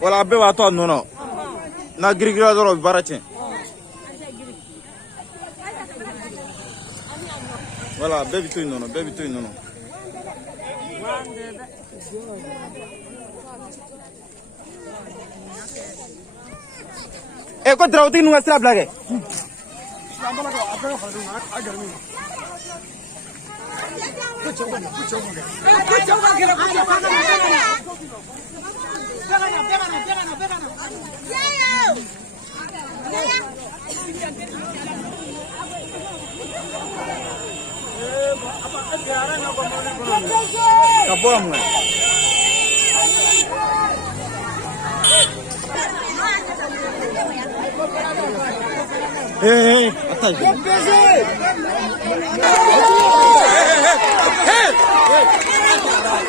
Voilà, bébé, attends, non. Na grigra doro baratin. Voilà, bébé tout non, bébé tout non. Eh, ko drawti nu asra blage. Kabom. Hey, atas.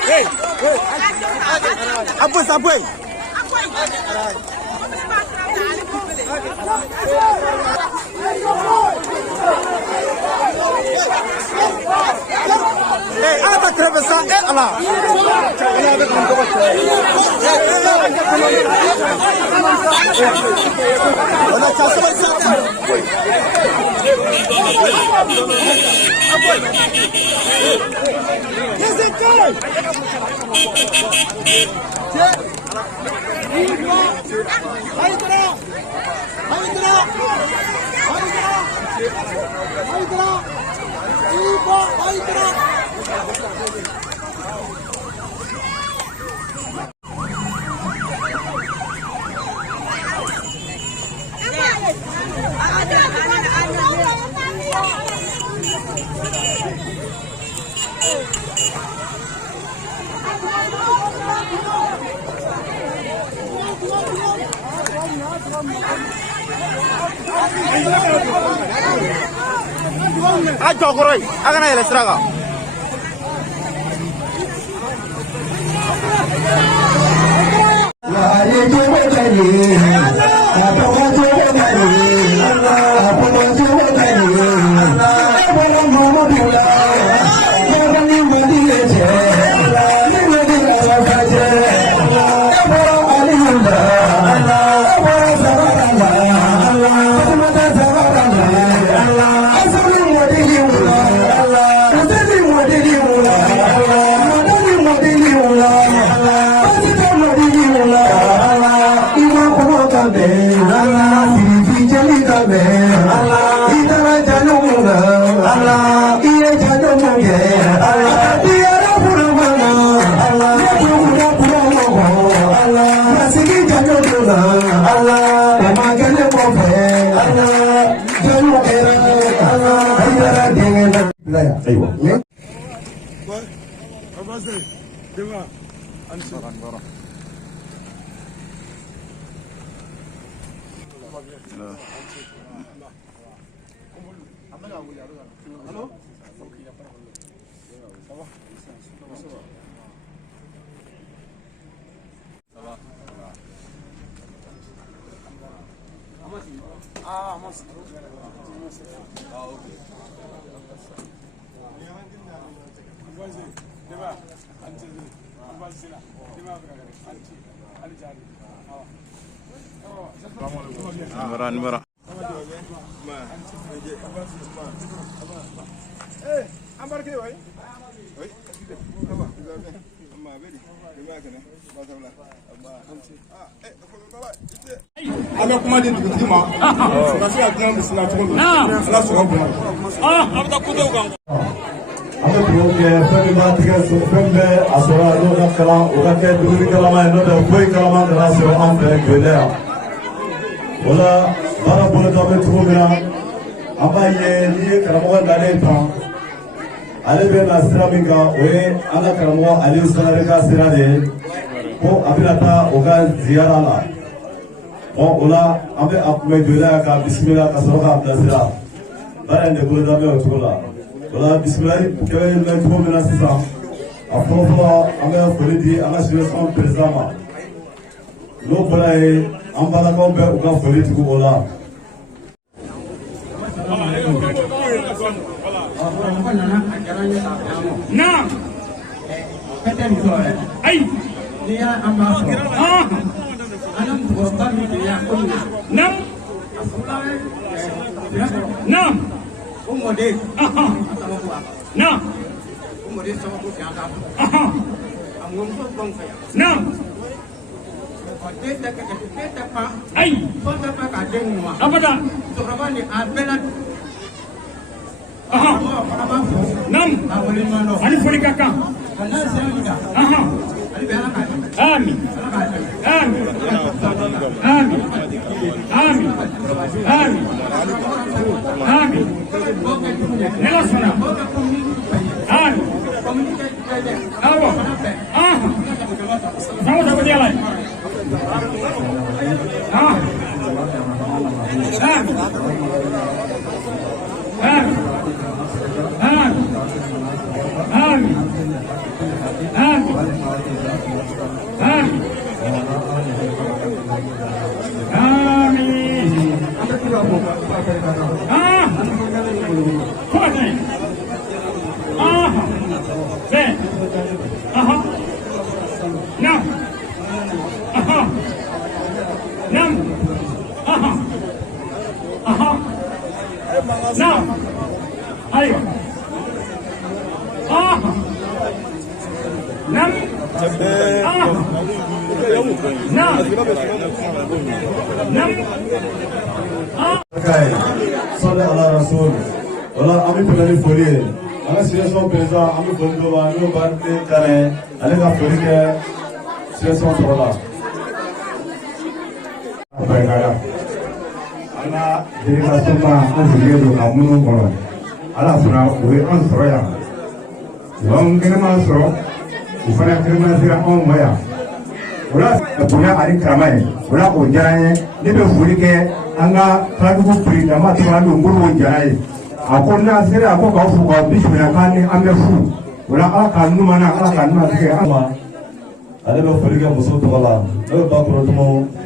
Hey. Apa? أنا تكرر بس الله أنا كاسب ajo koroi agana ile siraga Nimera. Ala kuma di dugutigi ma ka se ka dilan bisimila cogo min ala sɔrɔ bonya a bɛ taa kutew kan an bɛ dugawu kɛ fɛn min b'a tigɛ fɛn bɛɛ a sɔrɔ n'o ka kalan o ka kɛ dumuni kalama ye n'o tɛ foyi kalama kana sɔrɔ an fɛ Gwele yan o la baara boloda bɛ cogo min na an b'a ye n'i ye karamɔgɔ nalen tan ale bɛ na sira min kan o ye an ka karamɔgɔ Aliyu Sanare ka sira de ye ko a bɛna taa o ka ziyara la o la an bɛ a kunbɛ Gwele yan ka bisimila ka sɔrɔ k'a bilasira baara in de boloda bɛ o cogo la o la bisimila kɛlen bɛ cogo min na sisan a fɔlɔfɔlɔ an bɛ foli di an ka sɛbɛn perezida ma n'o bɔra yen an balakaw bɛ u ka foli tugu o la. Naam. Ayi. Naam. Naam. Naam. Naam. Ay, apa dah? Nam, ani foli kakak. Amin. Amin. Amin. Amin. Amin. Amin. Nelasana. Amin. Awo. Sama-sama dia lain. Salli ala Rasul. Wala ami pulali foli. Ala situation présent ami foli do ba no ba de kare. Ale ka foli ke situation sorola. Baikala. Ala délégation ba an foli do ka munu kono. Ala fana o ye an sɔrɔ yan. Donc kɛnɛma sɔrɔ u fana kɛnɛma sera anw ma yan. Ola bonya ani karama ye. Ola o diyara n ye. Ne bɛ foli kɛ an ka Kaladugu président tɔgɔ don Modibo Jara ye. A ko n'a sera a ko k'aw fo k'aw bisimila k'an ni an bɛ fu. Ola ala k'a numan na ala k'a numan tigɛ an ma. Ale bɛ foli kɛ muso tɔgɔ la. Ne bɛ Bakɔrɔtumu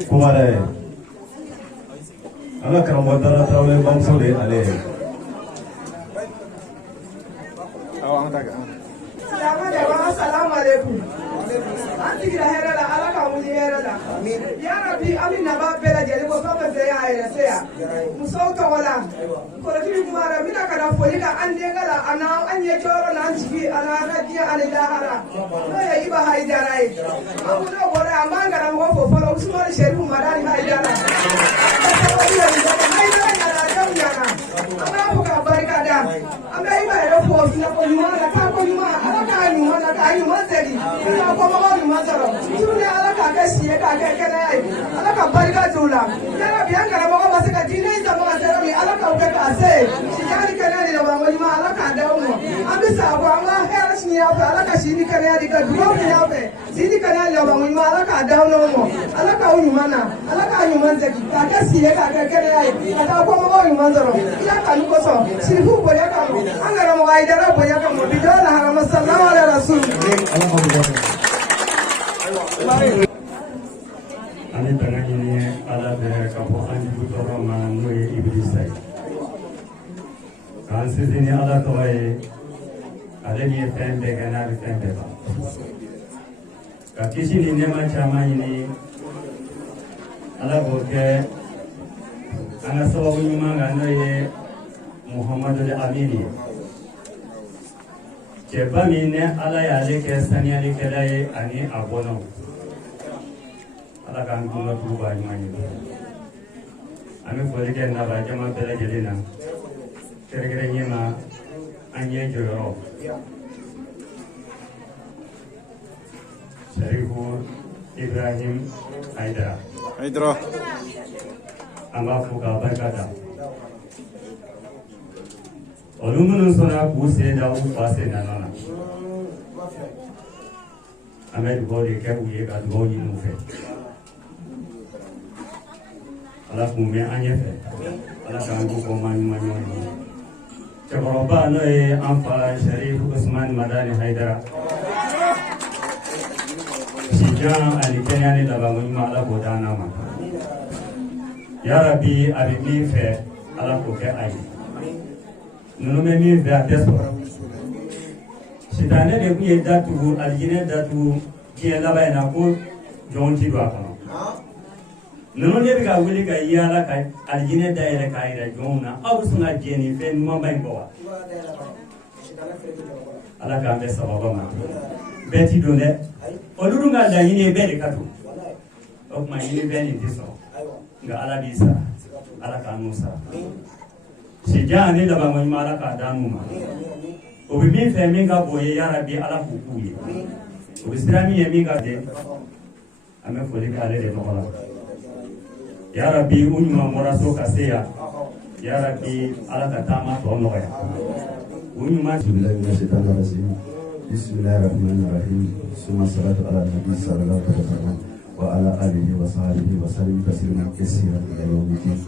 Kumare ye. An ka karamɔgɔ Dara Tarawele bamuso de ye ale ye. Assalamu alaikum. An sigira hɛrɛ la ala ka wuli hɛrɛ la ya rabi an bɛ naba bɛɛ lajɛlen ko fɛn fɛn se y'a yɛrɛ se yan musow tɔgɔ la kɔrɔtigi kumara n bɛna ka na foli ka an denkɛ la an ɲɛ jɔyɔrɔ n'an jigi an ka diɲɛ ani lahara n'o ye Iba Hayidara ye an ko n'o bɔra yan an b'an karamɔgɔ fo fɔlɔ Usumani Sherifu Madani Hayidara Hayidara ɲana denw ɲana an b'a fɔ k'a barika da an bɛ Iba yɛrɛ fo sinafɔ ɲuman na k'a ko ɲuman ala k'a ɲuman na k'a ɲuman segin k'a kɔmɔgɔw ɲuman sɔrɔ tuguni ala k'a kɛ si ye k'a kɛ kɛnɛya ye ala ka barika d'u la yarabi an karamɔgɔ ma se ka diinɛ in sama ka sera min ala k'aw kɛ k'a se siya ni kɛnɛya ni labanko ɲuman ala k'a d'aw ma an bɛ sa bɔ an ka hɛrɛ sini y'aw fɛ ala ka si ni kɛnɛya di ka dugawu kɛ y'aw fɛ si ni kɛnɛya ni labanko ɲuman ala k'a d'aw n'aw ma ala k'aw ɲuman na ala k'a ɲuman segin k'a kɛ si ye k'a kɛ kɛnɛya ye ka taa kɔmɔgɔw ɲuman sɔrɔ i y'a kanu kosɔn sirifu bonya kama an karamɔgɔ Hayidara bonya kama bi dɔw la harama sallahu alaihi rasul ani tanga ɲini ala bɛ ka bɔ an jugu tɔɔrɔ ma n'o ye Ibilisa ye k'an sinsin ni ala tɔgɔ ye ale min ye fɛn bɛɛ kɛ n'a bɛ fɛn bɛɛ ban ka kisi ni nɛɛma caman ɲini ala k'o kɛ an ka sababu ɲuman kan n'o ye Muhamadu Amini ye cɛba min ni ala y'ale kɛ saniyalikɛla ye ani a bɔnnaw ala k'an kunna tuba ɲuman ye an bɛ foli kɛ naba jama bɛɛ lajɛlen na kɛrɛnkɛrɛnnye ma an ɲɛ jɔyɔrɔ Sherifu Ibrahim Hayidara an b'a fɔ k'a barika da olu minnu sɔnna k'u sen da u fa sen na na an bɛ dugawu de kɛ u ye ka dugawu ɲini u fɛ ala k'u mɛn an ɲɛfɛ ala k'an k'u kɔ ma ɲuman ɲuman ye cɛkɔrɔba n'o ye an fa Sherifu Usumani Madani Hayidara sijan ani kɛnɛya ni labanko ɲuman ala k'o d'an ma yarabi a bɛ min fɛ ala k'o kɛ a ye ninnu bɛ min fɛ a tɛ sɔrɔ sitanɛ de tun ye datugu alijinɛ datugu diɲɛ laban in na ko jɔn ti don a kɔnɔ ninnu de bɛ ka wuli ka yaala ka alijinɛ dayɛlɛ k'a yira jɔnw na aw bɛ sɔn ka jɛ nin fɛn ɲumanba in kɔ wa ala k'an bɛ sababa ma bɛɛ ti don dɛ olu dun ka laɲini ye bɛɛ de ka don o tuma ɲini bɛɛ nin tɛ sɔrɔ nka ala b'i sara ala k'an n'u sara sijan ani labanko ɲuman ala k'a d'an ma o bɛ min fɛ min ka bon ye yarabi ala k'u k'u ye o bɛ sira min ye min ka jɛ an bɛ foli kɛ ale de tɔgɔ la yarabi u ɲuman bɔra so ka se yan yarabi ala ka taama tɔ nɔgɔya u ɲuman Bismillahirrahmanirrahim. Summa salatu ala nabi sallallahu alaihi wasallam wa ala alihi wa sahbihi wa sallam tasliman kaseeran ila yawmiddin.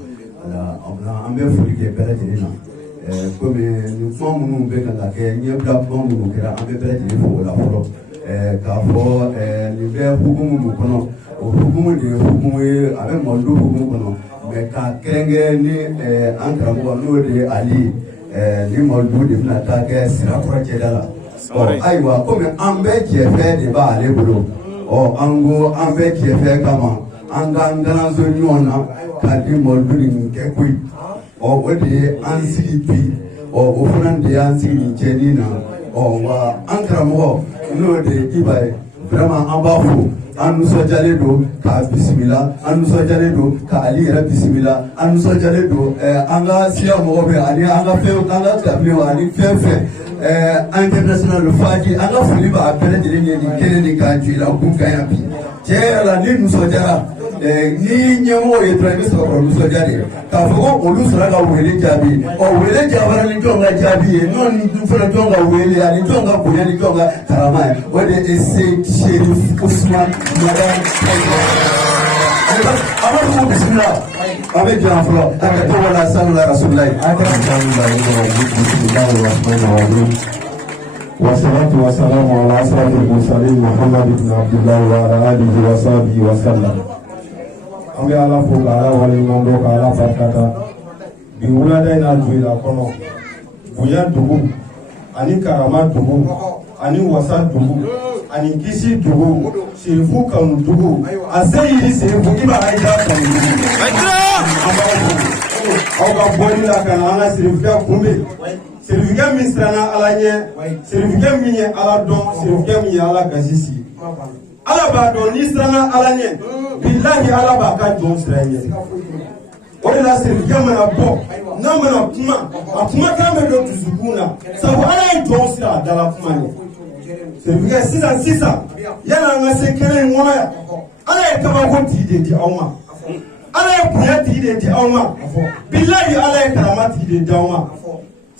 An bɛ foli kɛ bɛɛ lajɛlen na komi nin kuma minnu bɛ ka kɛ ɲɛbila kuma minnu kɛra an bɛ bɛɛ lajɛlen fo o la fɔlɔ k'a fɔ nin bɛ hukumu min kɔnɔ o hukumu de hukumu ye a bɛ mɔlu hukumu kɔnɔ mais ka kɛrɛnkɛrɛn ni an karamɔgɔ n'o de ye Ali ni mɔlu de bɛna taa kɛ Sirakɔrɔ cɛda la ayiwa komi an bɛɛ jɛfɛ de b'ale bolo an ko an bɛɛ jɛfɛ kama an k'an kalanso ɲɔgɔn na k'a di mɔlu nin kɛ koyi o de ye an sigi bi o fana de y'an sigi nin cɛnin na wa an karamɔgɔ n'o de ye Iba ye vraiment an b'a fo an nisɔndiyalen don k'a bisimila an nisɔndiyalen don ka Ali yɛrɛ bisimila an nisɔndiyalen don an ka siya mɔgɔ bɛ ani an ka fɛn an ka dabilenw ani fɛn fɛn international faji an ka foli b'a bɛɛ lajɛlen ye nin kelen de k'a jɔ i la k'u ka yan bi tiɲɛ yɛrɛ la ni nisɔndiyara ni ɲɛmɔgɔ ye dɔrɔn i bɛ sɔrɔ k'o nisɔndiya de k'a fɔ ko olu sɔrɔ ka wele jaabi wele jaabara ni jɔn ka jaabi ye n'o ni fana jɔn ka wele ani jɔn ka bonya ni jɔn ka karama ye o de ye Serif Ousmane Madame a b'a fɔ ko bisimila a bɛ jɔ yan fɔlɔ a ka to wala salula rasulilayi a kɛra والصلاة والسلام على أشرف المرسلين محمد بن عبد الله وعلى آله وصحبه وسلم. أمي على فوق على ولي مندوك على فركتا بولادنا جويلا كونو بويا دوغو أني كرامات دوغو أني وسط دوغو أني كيسي دوغو سيرفو كانوا دوغو أسيري سيرفو إبا عيدا كانوا دوغو أو كابوني لا كان أنا سيرفو كومي Serifika min siranna Ala ɲɛ serifika min ye Ala dɔn serifika min ye Ala gasi sigi Ala b'a dɔn n'i siranna Ala ɲɛ billahi Ala b'a ka jɔn sira ɲɛ o de la serifika mana bɔ n'a mana kuma a kumakan bɛ don dusukun na sabu Ala ye jɔn sira a dala kuma ɲɛ serifika sisan yani an ka se kɛnɛ in kɔnɔ yan Ala ye kabako tigi de di aw ma Ala ye bonya tigi de di aw ma billahi Ala ye karama tigi de di aw ma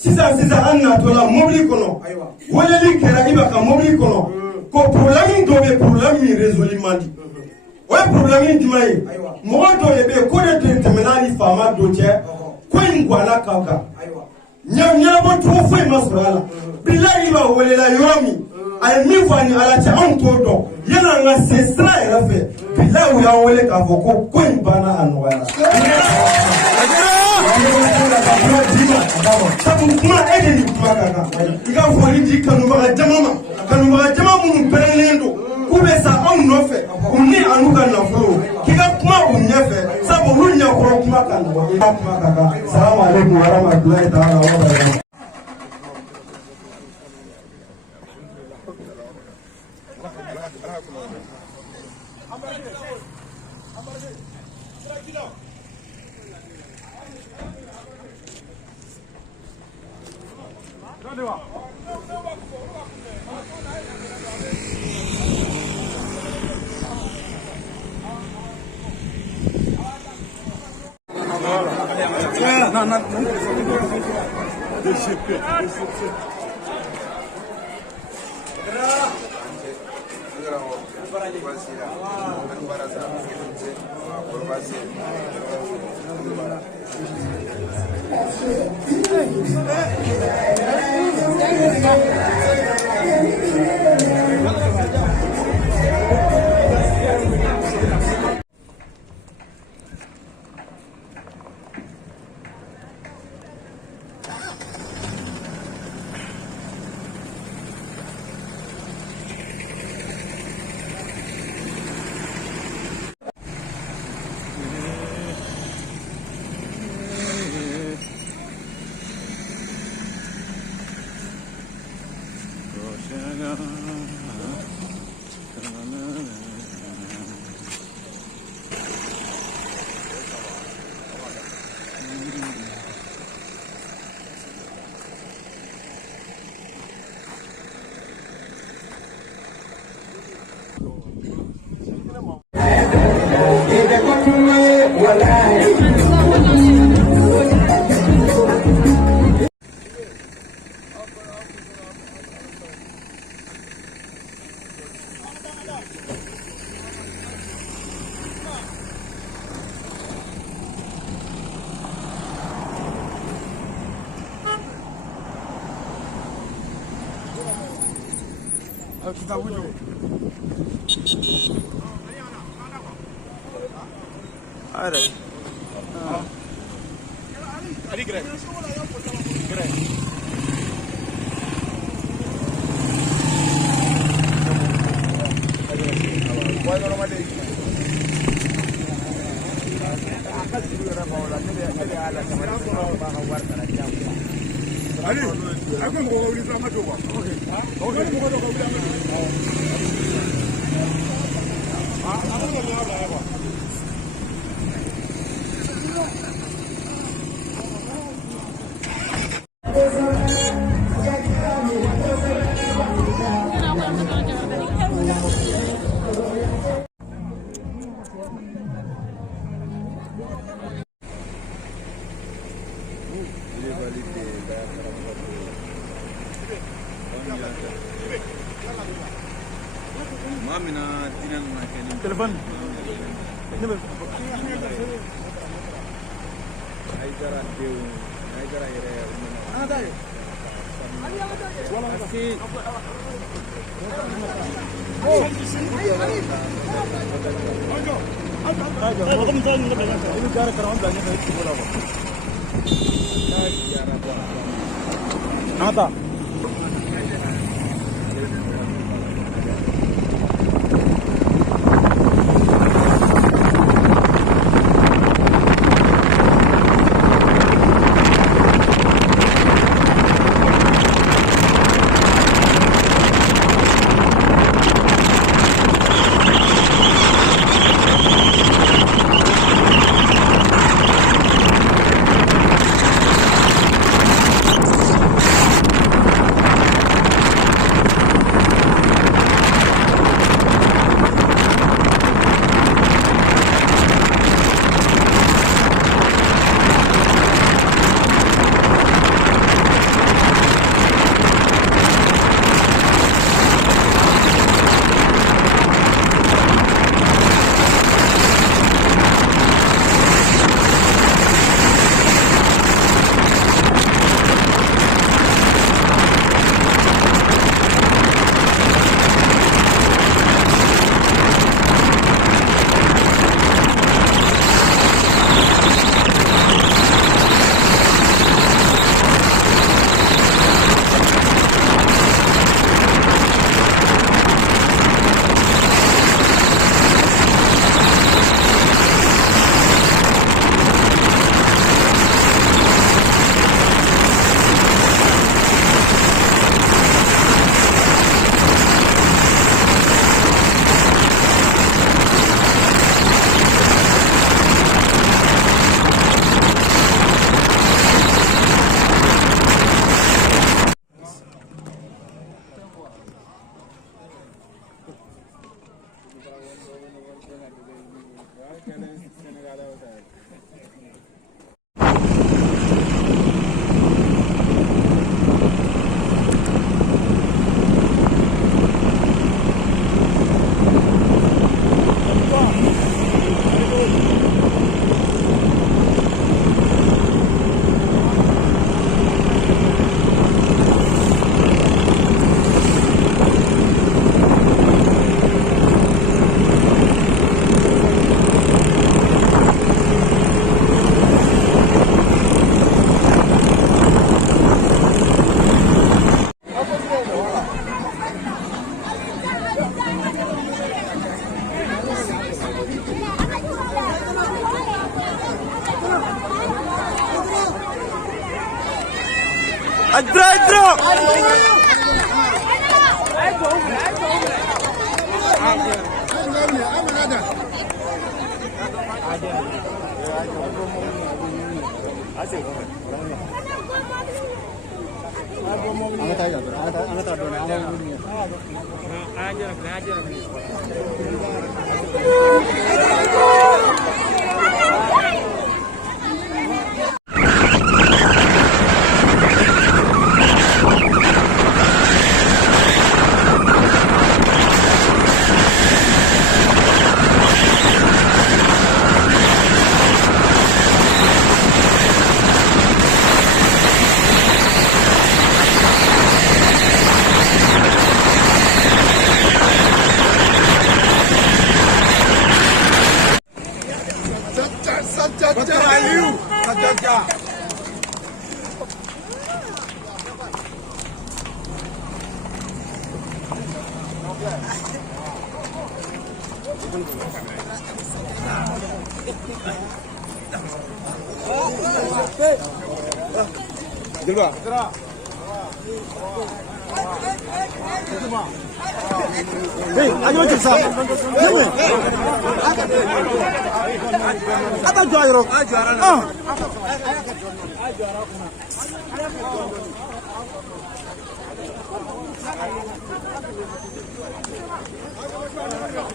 sisan an natɔla mobili kɔnɔ weleli kɛra Iba ka mobili kɔnɔ ko problème dɔ bɛ problème min résolu man di o ye problème jumɛn ye mɔgɔ dɔ de bɛ yen ko de tɛmɛna ni faama dɔ cɛ ko in guwana ka kan ɲɛnabɔcogo foyi ma sɔrɔ a la bilahi Iba welela yɔrɔ min a ye min fɔ ani Ala cɛ anw t'o dɔn yanni an ka se sira yɛrɛ fɛ bilahi u y'an wele k'a fɔ ko in banna a nɔgɔyara sabu kuma e de ni kuma ka kan i ka foli di kanubaga jama minnu pɛrɛnlen don k'u bɛ sa anw nɔfɛ u ni anu ka nafolo k'i ka kuma u ɲɛfɛ sabu olu ɲɛkɔrɔ kuma ka nɔgɔ i ka kuma ka kan salamu aleykum wa rahmatulahi ta'ala wa barakatuh. Kita wujud. Telepon. Adro!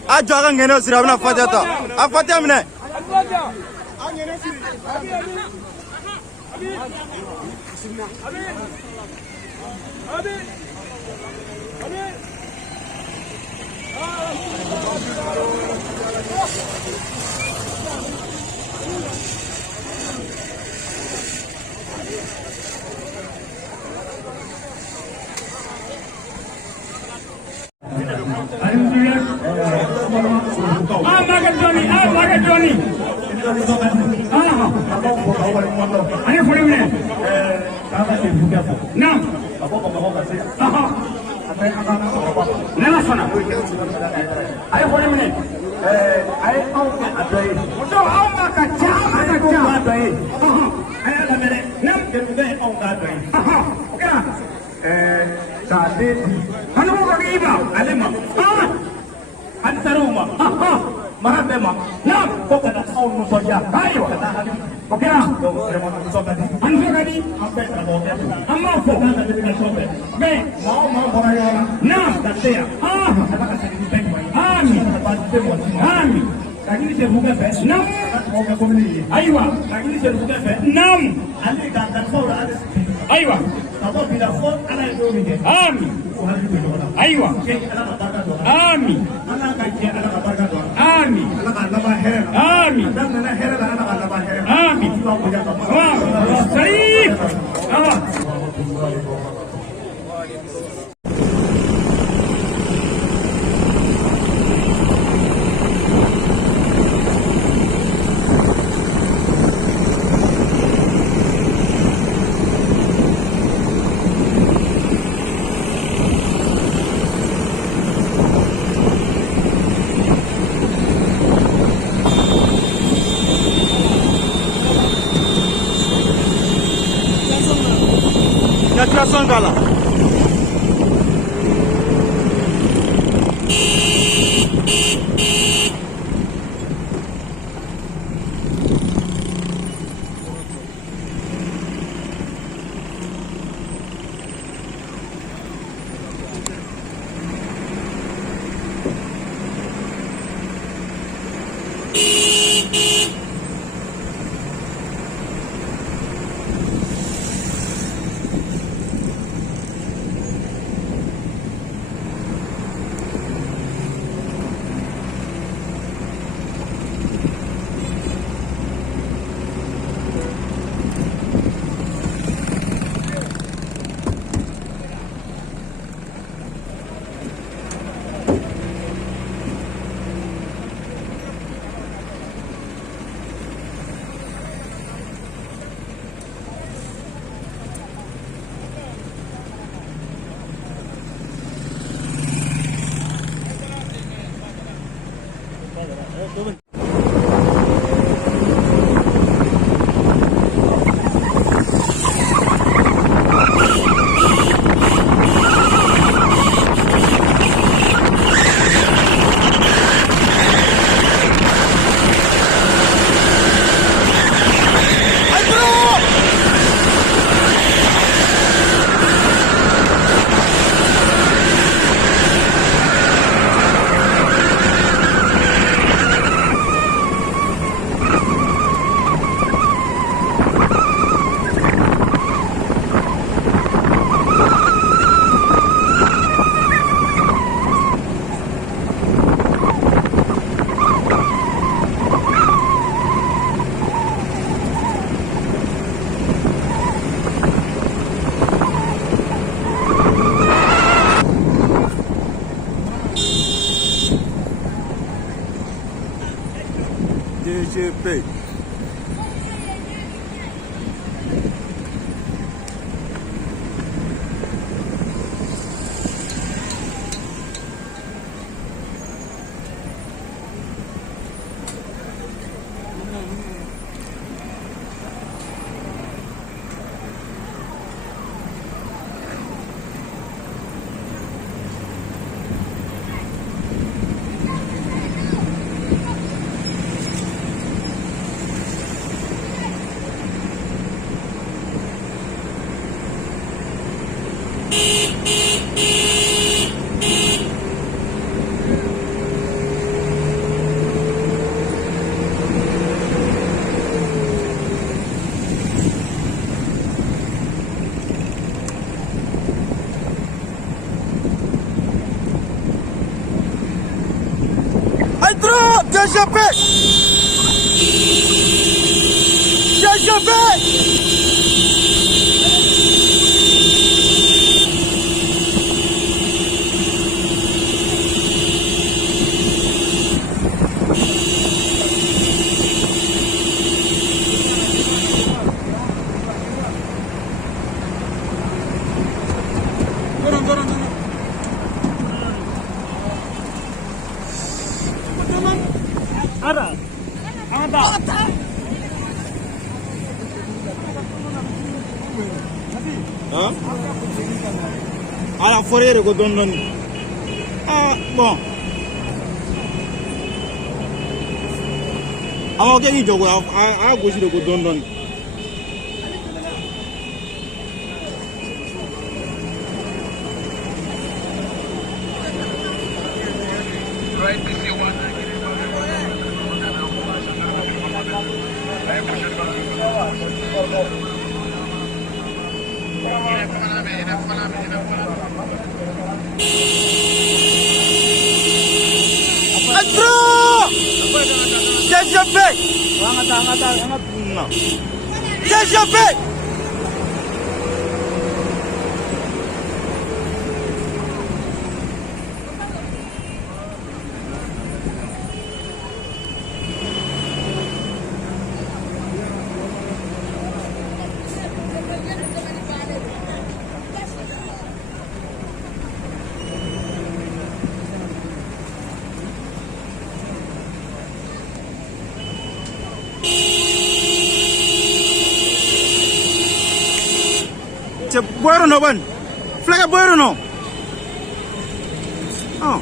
Aja ngene sira bna fatata. A fatia mne. Sangala. DGP. ala forere ko don non bon ama ke ni jogo a gosi ko don non right this is one Bueno no van. Flaga bueno no. Oh.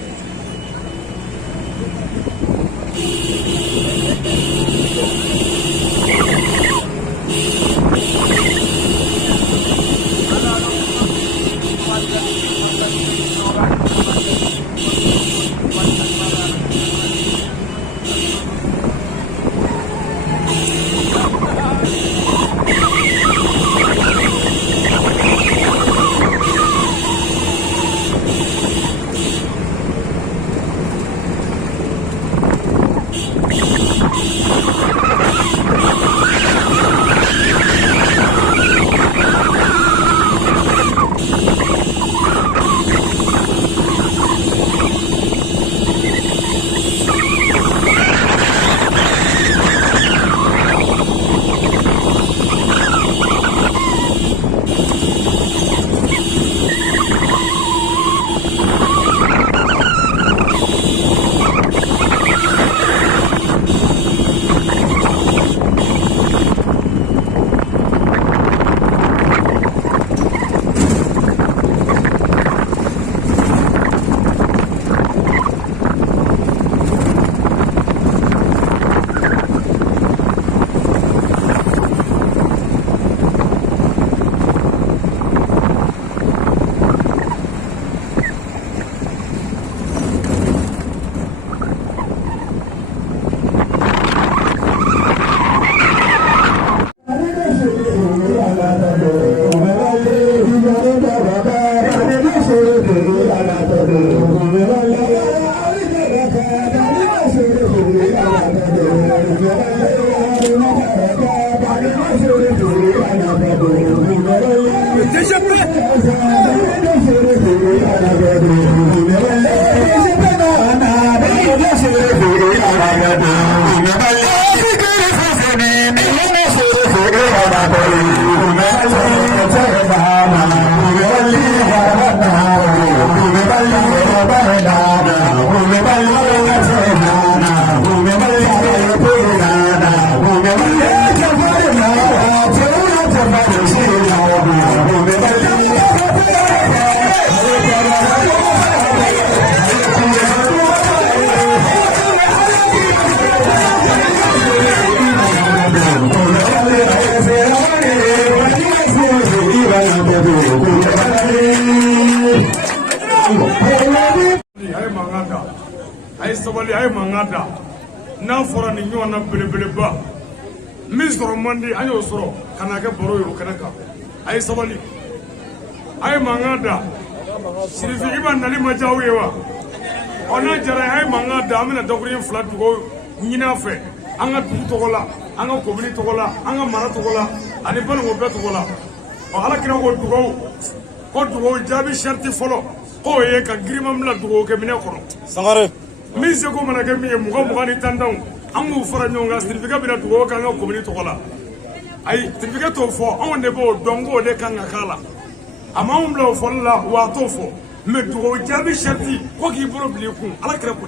ay mangada ay sabali ay mangada na fora ni nyona belebeleba min soro mandi ayo soro kana ke boro yo kana ka ay sabali ay mangada sirifi iban nali majawe wa ona jara ay mangada amina dokuri flat go nyina fe anga du togola anga kobili togola anga mara togola ani banu go be togola o ala kira go dugo jabi sharti folo ko ye ka grimam la dugo ke mine kono sangare mi se ko mana ke mi mugo ni tandaw amu fara nyonga certificat bi la dugo ka nga kobili togola ay certificat to fo on de bo dongo de kan kala amam bla fo la wa to fo me dugo jabi sharti ko ki boro bli ku ala kira ko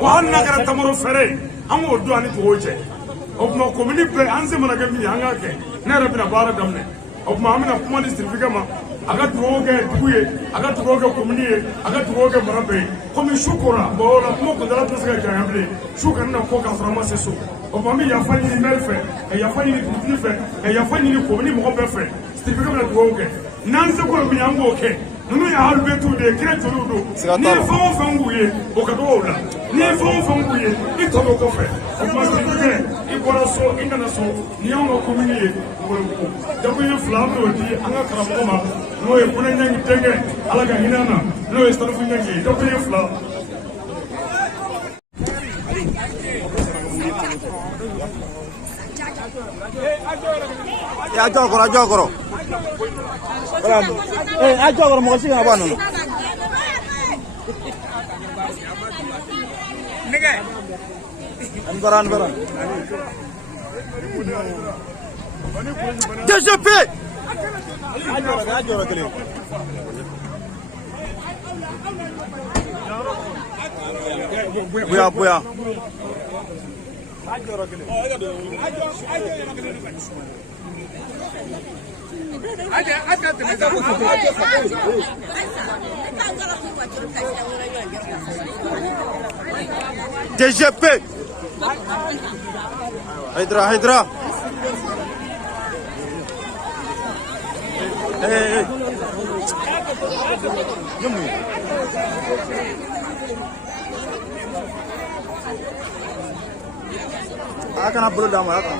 wa anna kara tamaro fere amu do ani dugo je o ma kobili be anse mana ke mi anga ke ne rabina bara damne o ma amina kuma ni certificat ma aga dugoge duguye aga dugoge kominiye aga dugoge marabe komi shukura bola mo ko dala tsaga jamble shukran na ko ka frama seso o mami ya fani ni melfe e ya fani ni tutife e ya fani ni komini mo ko befe stifika na dugoge nan se ko mi yango ke nunu ya halbe tu de kire tuludo ni fo nguye o ka do la ni fo nguye i to ko fe o ma stifika i bora so indana so ni yango kominiye ko ko dabu ni flamdo di anga karamo ma no ye kuna nyangi tenge ala ka hinana no ye starufu nyangi do ko ye fla ya jogoro ajogoro mo si na banu nige an baran DGP ajogoro kele buya ajogoro kele DGP Hydra hey Yumi akan upload dama akan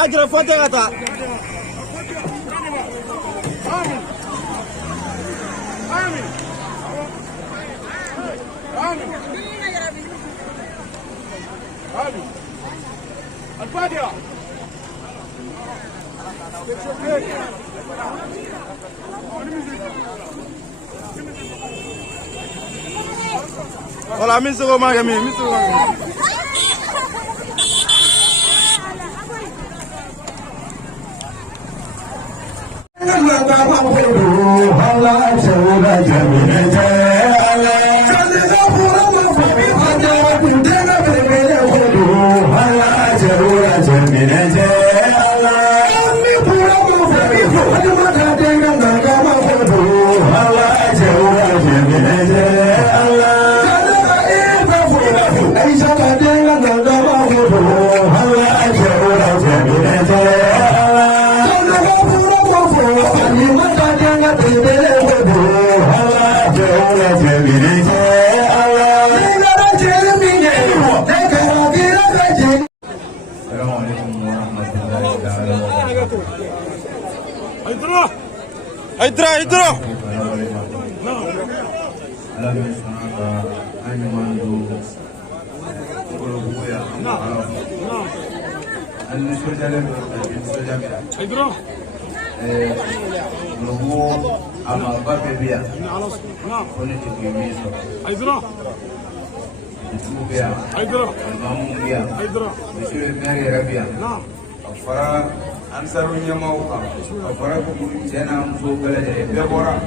Ajra foto kata Amin الفاتحة ولا مين سوى ما جميل مين سوى Hydra Ansaru nyamauka afara ko jena amso bele de bebora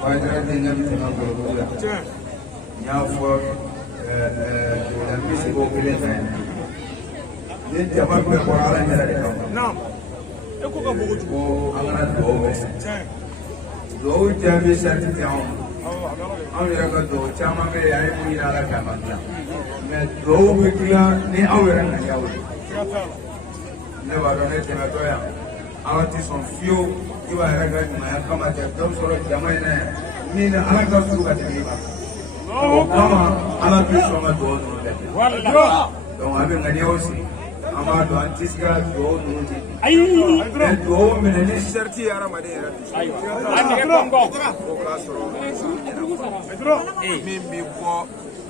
Hydra de ngam tema ko y'a fɔ misi b'o kelen fɛ ni jama bɛɛ bɔra ala ɲɛna de kama ko an kana dugawu kɛ dugawu jaabi sariti tɛ anw anw yɛrɛ ka dugawu caman bɛ yen an ye mun ɲini ala fɛ a ma dilan mɛ dugawu bɛ dilan ni aw yɛrɛ ŋaniyaw ye ne b'a dɔn ne tɛmɛtɔ yan ala tɛ sɔn fiyewu i b'a yɛrɛ ka ɲumanya kama cɛ dɔ sɔrɔ jama in na yan min na ala ka furu ka tɛmɛ i kan o kama ala bɛ sɔn ka dugawu ninnu bɛɛ kɛ donc an bɛ ŋaniyaw sigi an b'a dɔn an tɛ se ka dugawu ninnu di mɛ dugawu minɛ ni sariti ye hadamaden yɛrɛ de o k'a sɔrɔ min bɛ bɔ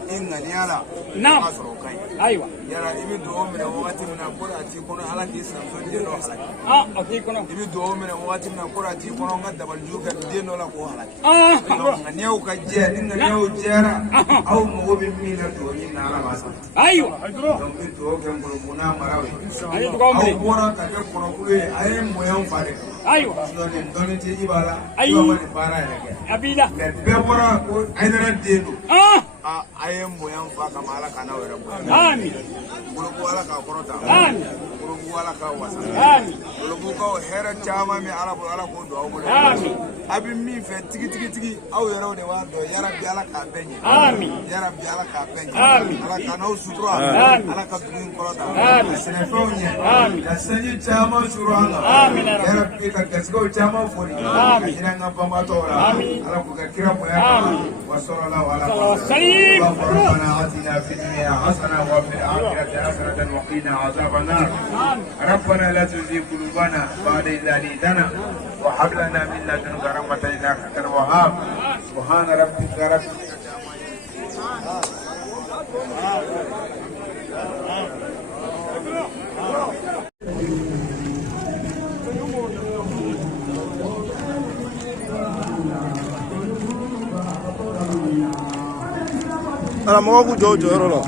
i ŋaniya la o k'a sɔrɔ o ka ɲi yala i bɛ dugawu minɛ wagati min na ko a t'i kɔnɔ ala k'i sinamuso den dɔ halaki i bɛ dugawu minɛ wagati min na ko a t'i kɔnɔ n ka dabalijugu kɛ den dɔ la k'o halaki ŋaniyaw ka jɛ ni ŋaniyaw jɛra aw mago bɛ min na dugawu ɲini na ala b'a sɔrɔ donc n bɛ dugawu kɛ ngolokuna maraw ye aw bɔra ka kɛ kɔrɔkulu ye a ye mɔɲɛw fa de kan nin dɔnni tɛ i b'a la i b'a ma nin baara yɛrɛ kɛ mɛ bɛɛ bɔra ko ayidara den don a ye mɔɲɛw fa kama ala kana aw yɛrɛ bɔ ngoloku ala k'a kɔrɔta ngoloku ala k'a wasa ngoloku kaw hɛrɛ caman bɛ ala bolo ala k'o don aw bolo a bɛ min fɛ tigi aw yɛrɛw de b'a dɔn yarabi ala k'a bɛɛ ɲɛ yarabi ala k'a bɛɛ ɲɛ ala ka n'aw sutura ala ka dugu in kɔrɔta ka sɛnɛfɛnw ɲɛ ka sanji caman suru an kan yarabi ka garisɛgɛw caman foni ka hinɛ an ka banbaatɔw la ala k'u ka kira bonya kama wa sɔrɔla wa ala k'aw ربنا آتنا في الدنيا حسنة وفي الآخرة حسنة وقنا عذاب النار ربنا لا تزغ قلوبنا بعد إذ هديتنا وهب لنا من لدنك رحمة إنك أنت الوهاب سبحان ربك رب ala mɔgɔw k'u jɔ o jɔyɔrɔ la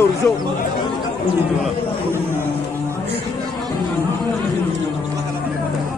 Urjou.